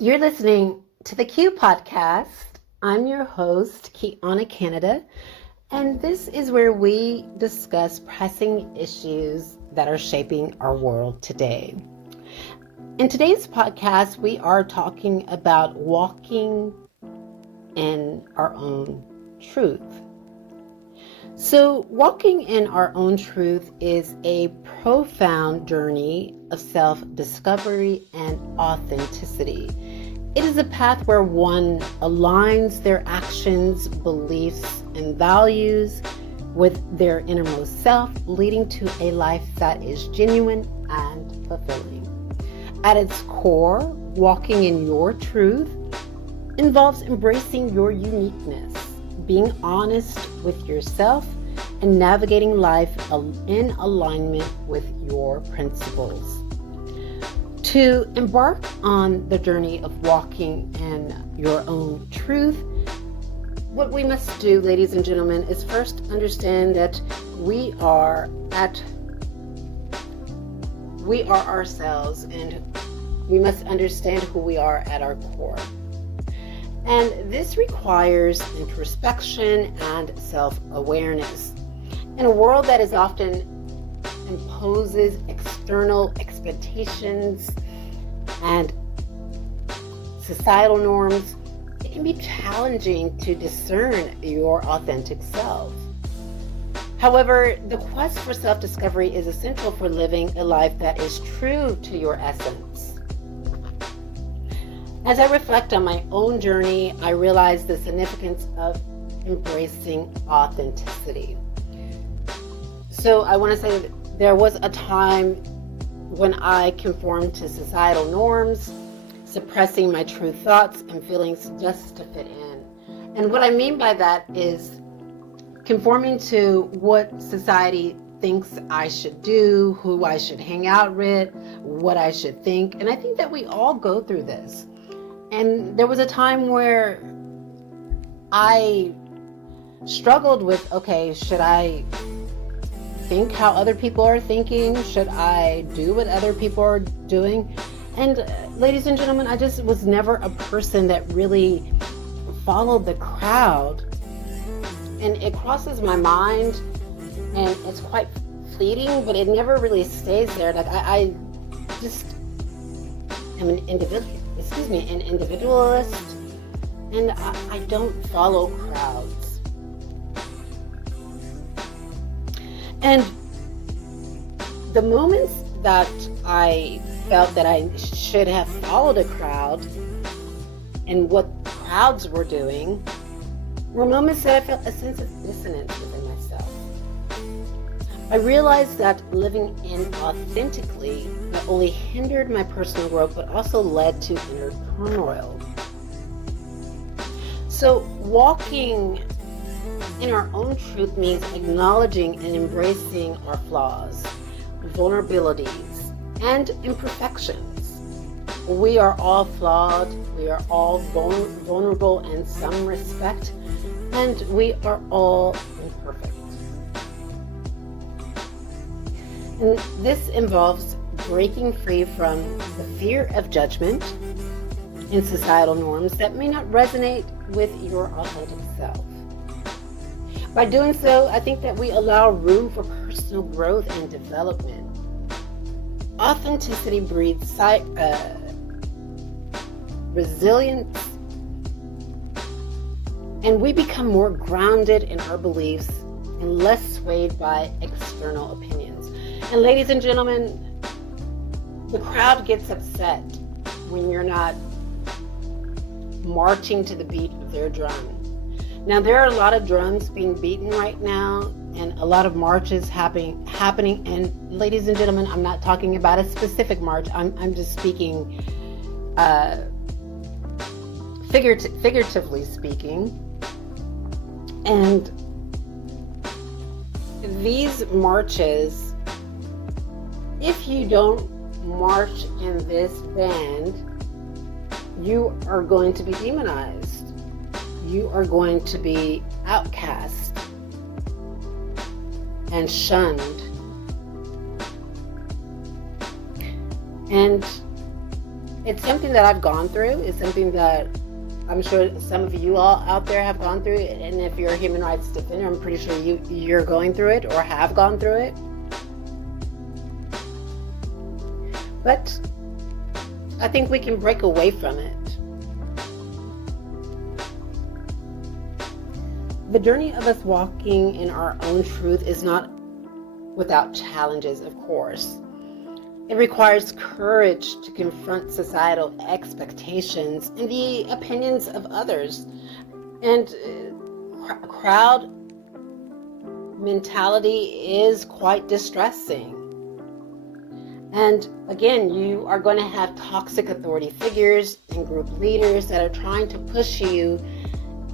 You're listening to the Q podcast. I'm your host, Quianna Canada, and this is where we discuss pressing issues that are shaping our world today. In today's podcast, we are talking about walking in our own truth. So, walking in our own truth is a profound journey of self-discovery and authenticity. It is a path where one aligns their actions, beliefs, and values with their innermost self, leading to a life that is genuine and fulfilling. At its core, walking in your truth involves embracing your uniqueness, being honest with yourself, and navigating life in alignment with your principles. To embark on the journey of walking in your own truth, what we must do, ladies and gentlemen, is first understand that we are ourselves, and we must understand who we are at our core. And this requires introspection and self-awareness. In a world that is often imposes external expectations and societal norms, it can be challenging to discern your authentic self. However, the quest for self-discovery is essential for living a life that is true to your essence. As I reflect on my own journey, I realize the significance of embracing authenticity. So I want to say that there was a time when I conformed to societal norms, suppressing my true thoughts and feelings just to fit in. And what I mean by that is conforming to what society thinks I should do, who I should hang out with, what I should think. And I think that we all go through this. And there was a time where I struggled with, okay, should I think how other people are thinking? Should I do what other people are doing? And ladies and gentlemen, I just was never a person that really followed the crowd. And it crosses my mind, and it's quite fleeting, but it never really stays there. Like I just am an individualist, and I don't follow crowds. And the moments that I felt that I should have followed a crowd and what crowds were doing were moments that I felt a sense of dissonance within myself. I realized that living inauthentically not only hindered my personal growth, but also led to inner turmoil. So walking in our own truth means acknowledging and embracing our flaws, vulnerabilities, and imperfections. We are all flawed, we are all vulnerable in some respect, and we are all imperfect. And this involves breaking free from the fear of judgment and societal norms that may not resonate with your authentic self. By doing so, I think that we allow room for personal growth and development. Authenticity breeds resilience, and we become more grounded in our beliefs and less swayed by external opinions. And ladies and gentlemen, the crowd gets upset when you're not marching to the beat of their drum. Now, there are a lot of drums being beaten right now and a lot of marches happening. And ladies and gentlemen, I'm not talking about a specific march. I'm just speaking, figuratively speaking. And these marches, if you don't march in this band, you are going to be demonized. You are going to be outcast and shunned. And It's something that I've gone through. It's something that I'm sure some of you all out there have gone through. And if you're a human rights defender, I'm pretty sure you're going through it or have gone through it. But I think we can break away from it. The journey of us walking in our own truth is not without challenges, of course. It requires courage to confront societal expectations and the opinions of others. And crowd mentality is quite distressing. And again, you are going to have toxic authority figures and group leaders that are trying to push you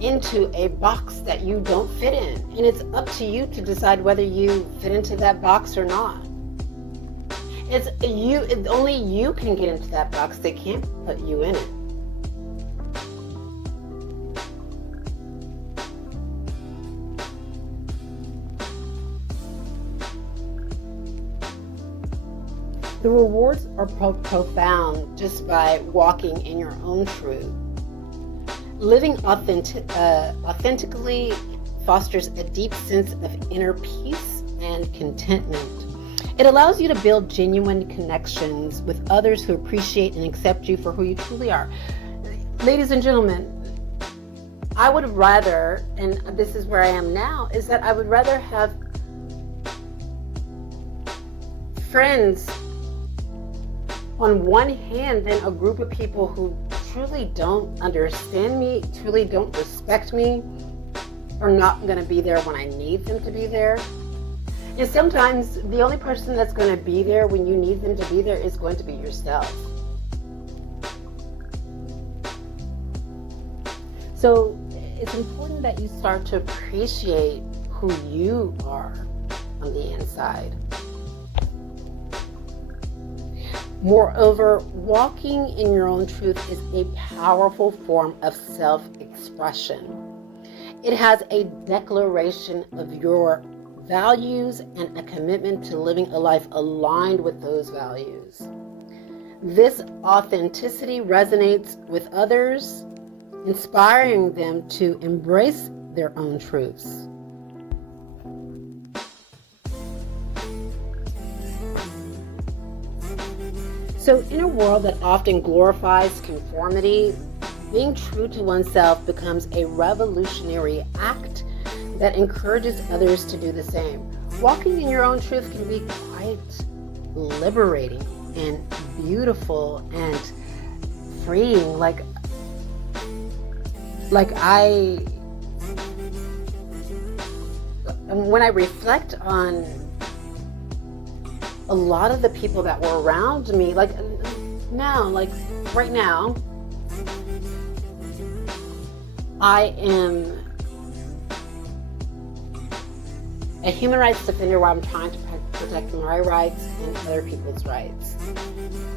into a box that you don't fit in. And it's up to you to decide whether you fit into that box or not. Only you can get into that box. They can't put you in it. The rewards are profound just by walking in your own truth. Living authentically fosters a deep sense of inner peace and contentment. It allows you to build genuine connections with others who appreciate and accept you for who you truly are. Ladies and gentlemen, I would rather, and this is where I am now, is that I would rather have friends on one hand than a group of people who truly don't understand me, truly don't respect me, are not going to be there when I need them to be there. And sometimes the only person that's going to be there when you need them to be there is going to be yourself. So it's important that you start to appreciate who you are on the inside. Moreover, walking in your own truth is a powerful form of self-expression. It has a declaration of your values and a commitment to living a life aligned with those values. This authenticity resonates with others, inspiring them to embrace their own truths. So in a world that often glorifies conformity, being true to oneself becomes a revolutionary act that encourages others to do the same. Walking in your own truth can be quite liberating and beautiful and freeing. When I reflect on a lot of the people that were around me, right now, I am a human rights defender where I'm trying to protect my rights and other people's rights.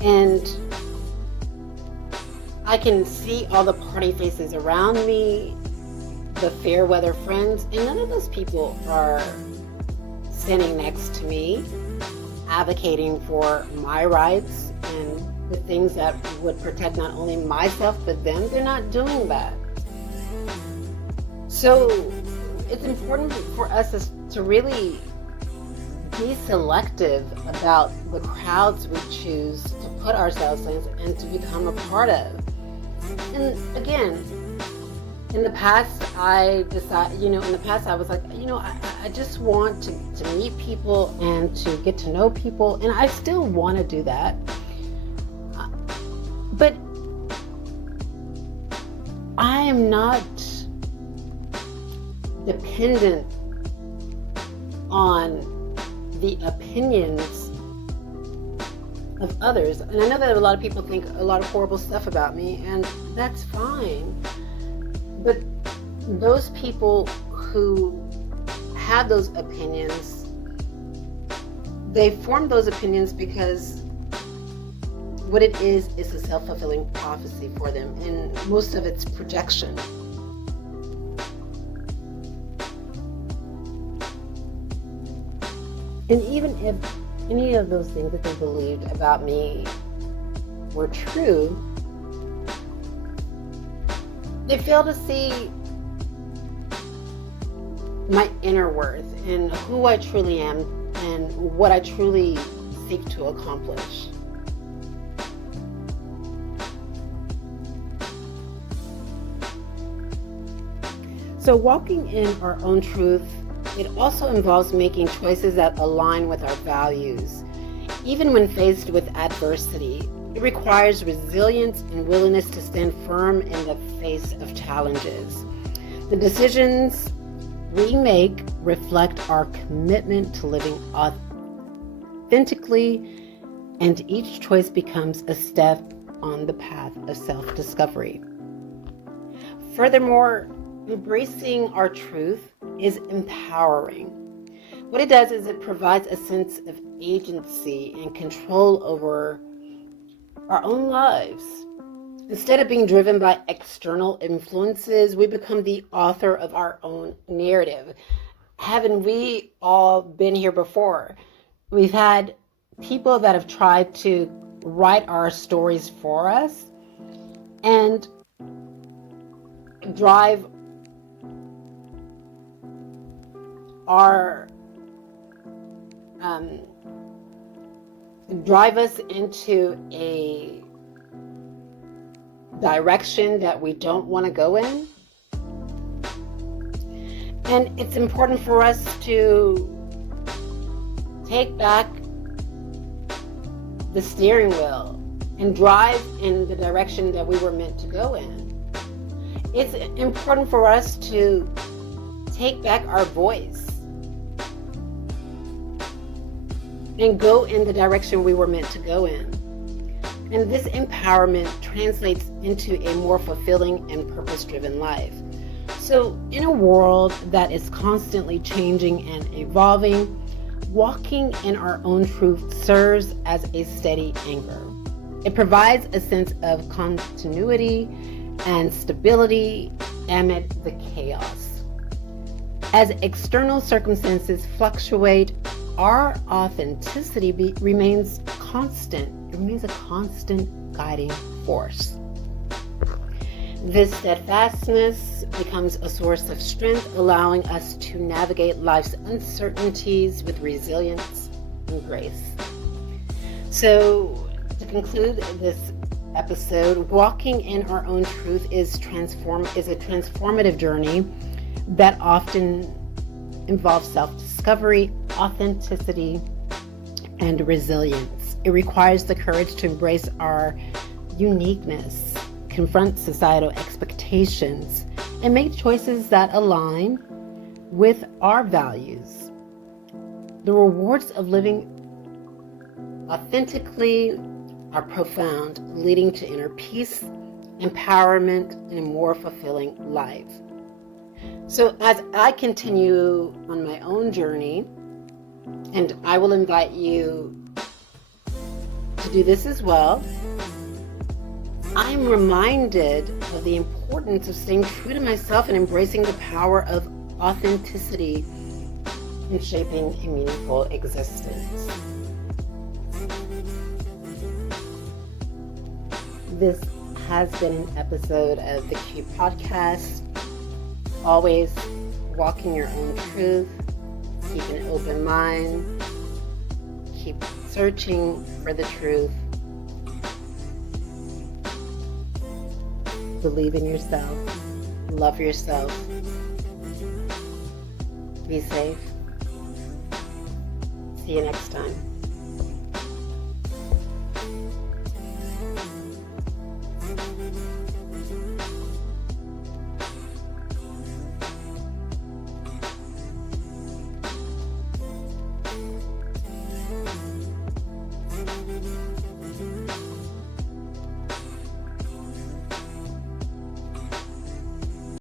And I can see all the party faces around me, the fair weather friends, and none of those people are standing next to me, advocating for my rights and the things that would protect not only myself but them. They're not doing that. So it's important for us to really be selective about the crowds we choose to put ourselves in and to become a part of. And again, in the past, I was like, I just want to meet people and to get to know people, and I still want to do that. But I am not dependent on the opinions of others. And I know that a lot of people think a lot of horrible stuff about me, and that's fine. But those people who have those opinions, they form those opinions because what it is a self-fulfilling prophecy for them, and most of it's projection. And even if any of those things that they believed about me were true, they fail to see my inner worth and who I truly am and what I truly seek to accomplish. So walking in our own truth, it also involves making choices that align with our values. Even when faced with adversity, it requires resilience and willingness to stand firm in the face of challenges. The decisions we make reflect our commitment to living authentically, and each choice becomes a step on the path of self-discovery. Furthermore, embracing our truth is empowering. What it does is it provides a sense of agency and control over our own lives. Instead of being driven by external influences, we become the author of our own narrative. Haven't we all been here before? We've had people that have tried to write our stories for us and drive us into a direction that we don't want to go in. And it's important for us to take back the steering wheel and drive in the direction that we were meant to go in. It's important for us to take back our voice and go in the direction we were meant to go in. And this empowerment translates into a more fulfilling and purpose-driven life. So in a world that is constantly changing and evolving, walking in our own truth serves as a steady anchor. It provides a sense of continuity and stability amid the chaos. As external circumstances fluctuate, our authenticity remains constant. It remains a constant guiding force. This steadfastness becomes a source of strength, allowing us to navigate life's uncertainties with resilience and grace. So, to conclude this episode, walking in our own truth is a transformative journey that often involves self-discovery, authenticity, and resilience. It requires the courage to embrace our uniqueness, confront societal expectations, and make choices that align with our values. The rewards of living authentically are profound, leading to inner peace, empowerment, and a more fulfilling life. So as I continue on my own journey, and I will invite you to do this as well, I'm reminded of the importance of staying true to myself and embracing the power of authenticity in shaping a meaningful existence. This has been an episode of the Q Podcast. Always walking your own truth, keep an open mind, keep searching for the truth. Believe in yourself, love yourself, be safe. See you next time.